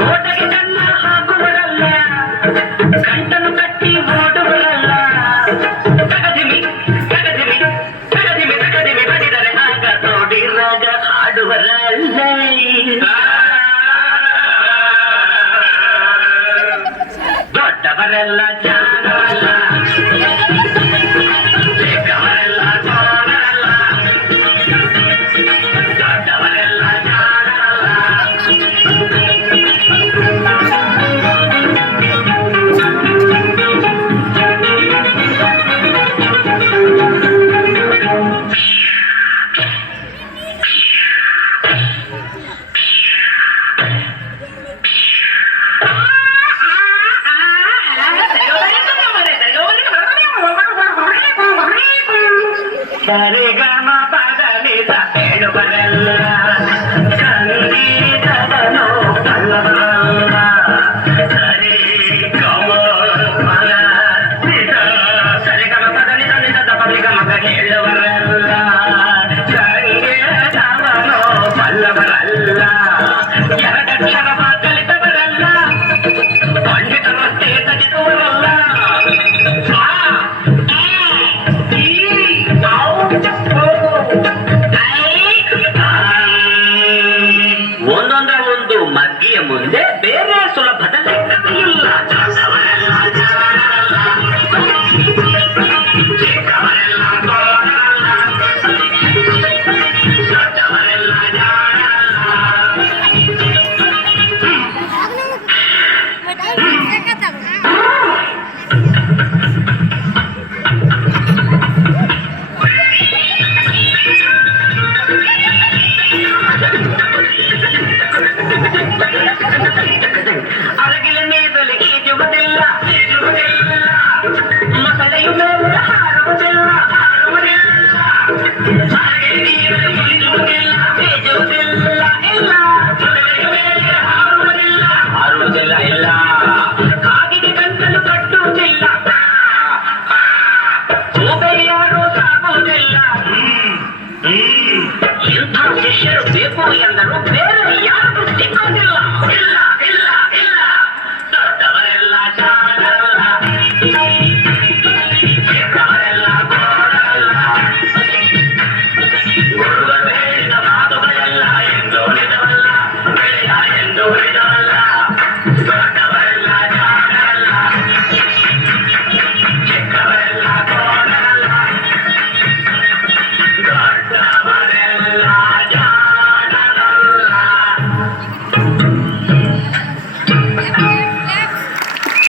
ಗೋಟಗೆ ಕನ್ನ ಹಾಕುವರಲ್ಲ, ಗಂಟನ್ನು ಕಟ್ಟಿ ಓಡುವರಲ್ಲ. ತಗದಿಮಿ ತಗದಿಮಿ ತಗದಿಮಿ ತಗದಿಮಿ ಬಡಿದರೆ ಆಗ ತೋಡಿ ರಾಗ ಹಾಡುವರಲ್ಲ. ದೊಡ್ಡವರೆಲ್ಲ ಜಾಣರಲ್ಲ, ಚಿಕ್ಕವರೆಲ್ಲ ಜಾಣರಲ್ಲ, ದೊಡ್ಡವರೆಲ್ಲ ಜಾಣರಲ್ಲ. ಸರಿಗಮ ಪದನಿಸ ಹೇಳುವರೆಲ್ಲ, ಸಂಗೀತವನ್ನು ಬಲ್ಲವರಲ್ಲ. ಸರಿ ಗಮ ಪದ ನಿಸ, ಸರಿಗಮ ಪದನಿಸ ನಿಸದ ಪರಿಗಮಕ ಹೇಳುವರಲ್ಲ, ಸಂಗೀತವನ್ನು ಬಲ್ಲವರಲ್ಲ. ಎರಡಕ್ಷರವ ಕಲಿತವರಲ್ಲ, ಪಂಡಿತರಷ್ಟೇ ತಗಿಸುವರಲ್ಲ. ಒಂದೊಂದರ ಒಂದು ಮಗ್ಗಿಯ ಮುಂದೆ ಬೇರೆ ಸುಲಭದ ಲೆಕ್ಕವೇ ಇಲ್ಲ. ಚಿಕ್ಕವರೆಲ್ಲ ಜಾಣರಲ್ಲ, ಚಿಕ್ಕವರೆಲ್ಲ ತೋರಲ್ಲ, ದೊಡ್ಡವರೆಲ್ಲ ಜಾಣರಲ್ಲ. ಅರಗಿಲ ಮೇದಲ್ಲಿ ಈಜುವುದಿಲ್ಲ, ಮಸಳೆಯು ಮೇಲೆ ಹಾರುವುದಿಲ್ಲ, ಅರಗಿಲ ನೀರಲ್ಲಿ ಈಜುವುದಿಲ್ಲ, ಈಜುವುದಿಲ್ಲ ಇಲ್ಲ, ಮಸಳೆಯ ಮೇಲೆ ಹಾರುವುದಿಲ್ಲ, ಹಾರುವುದಿಲ್ಲ ಇಲ್ಲ. ಕಾಗಿಗೆ ಗಂಟಲು ಕಟ್ಟುವುದಿಲ್ಲ, ಸೋಬೆಯಾರು ಸಾಗುವುದಿಲ್ಲ. ಇಂಥ ಶಿಷ್ಯರು ಬೇಕು ಎಂದರು, ಬೇರೆ ಯಾರು ಸಿಗೋದಿಲ್ಲ. ಇಲ್ಲ ಇಲ್ಲ ಇಲ್ಲ, ದೊಡ್ಡವರೆಲ್ಲ ಜಾಣರಲ್ಲ, ಚಿಕ್ಕವರೆಲ್ಲ ಗೋಡರಲ್ಲ. ಗುರುಗಳು ಹೇಳಿದ ಮಾತುಗಳೆಲ್ಲ ಎಂದು ಉಳಿದವಲ್ಲ, ಬೆಳೆಯ ಎಂದು ಉಳಿದವಲ್ಲ.